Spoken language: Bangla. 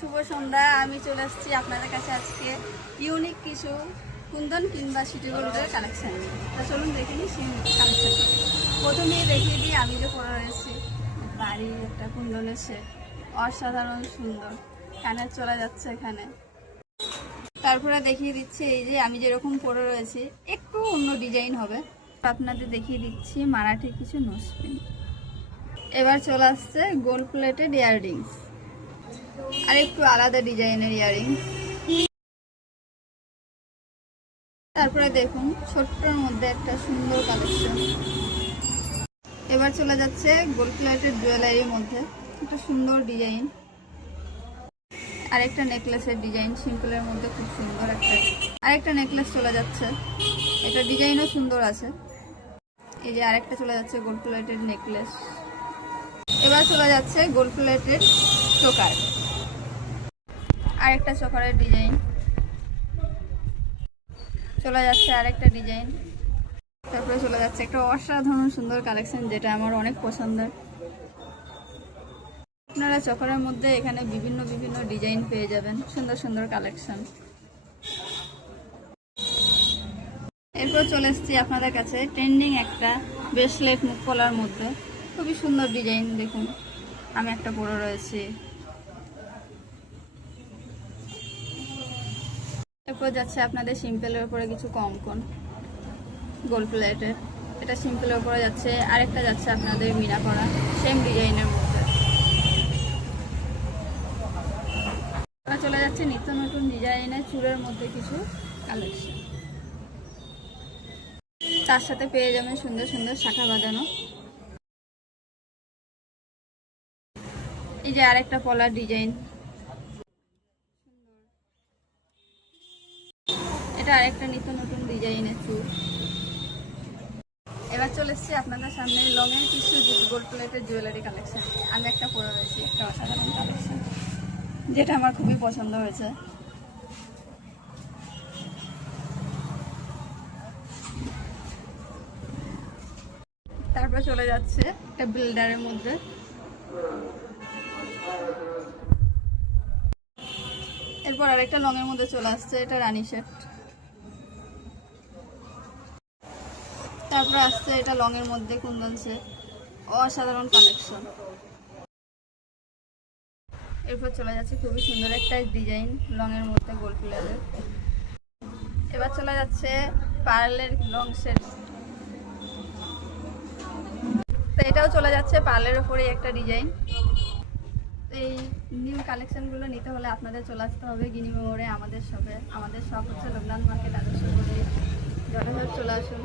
শুভ সন্ধ্যা। আমি চলে আসছি আপনাদের কাছে আজকে ইউনিক কিছু কুন্দন কিংবা সিটি গোল্ডের কালেকশন নিয়ে। তা চলুন দেখে নিই সেই কালেকশন। প্রথমেই দেখিয়ে দিই আমি যে পরে রয়েছি বাড়ি একটা কুন্দনের সেট, অসাধারণ সুন্দর, কানের চলে যাচ্ছে এখানে। তারপরে দেখিয়ে দিচ্ছি এই যে আমি যেরকম পরে রয়েছি একটু অন্য ডিজাইন হবে। আপনাদের দেখিয়ে দিচ্ছি মারাঠি কিছু নোসপিন। এবার চলে আসছে গোল্ড প্লেটেড ইয়াররিংস, আর একটু আলাদা ডিজাইনের ইয়াররিংস। তারপরে দেখুন ছোট্টর মধ্যে একটা সুন্দর কালেকশন। এবার চলে যাচ্ছে গোল্ড প্লেটেড জুয়েলারির মধ্যে একটা সুন্দর ডিজাইন, আর একটা নেকলেসের ডিজাইন সিম্পলের মধ্যে খুব সুন্দর একটা। আরেকটা নেকলেস চলে যাচ্ছে, এটা ডিজাইনও সুন্দর আছে। এই যে আরেকটা চলে যাচ্ছে গোল্ড প্লেটেড নেকলেস। এবার চলে যাচ্ছে গোল্ড প্লেটেড চোকার, আরেকটা চোকারের ডিজাইন চলে যাচ্ছে, আরেকটা ডিজাইন। তারপরে চলে যাচ্ছে একটা অসাধারণ সুন্দর কালেকশন, যেটা আমার অনেক পছন্দের। আপনারা চোকারের মধ্যে এখানে বিভিন্ন বিভিন্ন ডিজাইন পেয়ে যাবেন, সুন্দর সুন্দর কালেকশন। এরপর চলে এসেছি আপনাদের কাছে ট্রেন্ডিং একটা ব্রেসলেট মুখ কলার মধ্যে, খুবই সুন্দর ডিজাইন। দেখুন আমি একটা পরে রয়েছি। এরপর যাচ্ছে আপনাদের সিম্পলের উপরে কিছু কঙ্কন গোল্ড প্লেটের, এটা সিম্পলের উপরে যাচ্ছে। আরেকটা যাচ্ছে আপনাদের মিনা করা সেম ডিজাইনের মধ্যে। চলে যাচ্ছে নিত্য নতুন ডিজাইনের চুলের মধ্যে কিছু কালেকশন, তার সাথে পেয়ে যাবেন সুন্দর সুন্দর শাখা বাঁধানো। এই যে আরেকটা পলার ডিজাইন, এটা আরেকটা নিত্য নতুন ডিজাইনের চুল। এবার চলে এসেছি আপনাদের সামনে লংয়ের কিছু গোল্ড প্লেটের জুয়েলারি কালেকশন। আমি একটা পরে রয়েছি, একটা অসাধারণ কালেকশন যেটা আমার খুবই পছন্দ হয়েছে। তারপর চলে যাচ্ছে একটা বিল্ডারের মধ্যে, এরপর আরেকটা লংয়ের মধ্যে চলে আসছে, এটা রানী সেট। তারপর আসছে এটা লংয়ের মধ্যে কুন্দন সেট, অসাধারণ কালেকশন। এরপর চলে যাচ্ছে খুবই সুন্দর একটা ডিজাইন লংয়ের মধ্যে গোল্ড প্লেটের। এবার চলে যাচ্ছে পার্লের লং সেট, তো এটাও চলে যাচ্ছে পার্লের উপরেই একটা ডিজাইন। এই নিউ কালেকশনগুলো নিতে হলে আপনাদের চলে আসতে হবে গিনি মোড়ে আমাদের শপে। আমাদের শপ হচ্ছে লোকনাথ মার্কেট, আদর্শ গলি, যথাযথ চলে আসুন।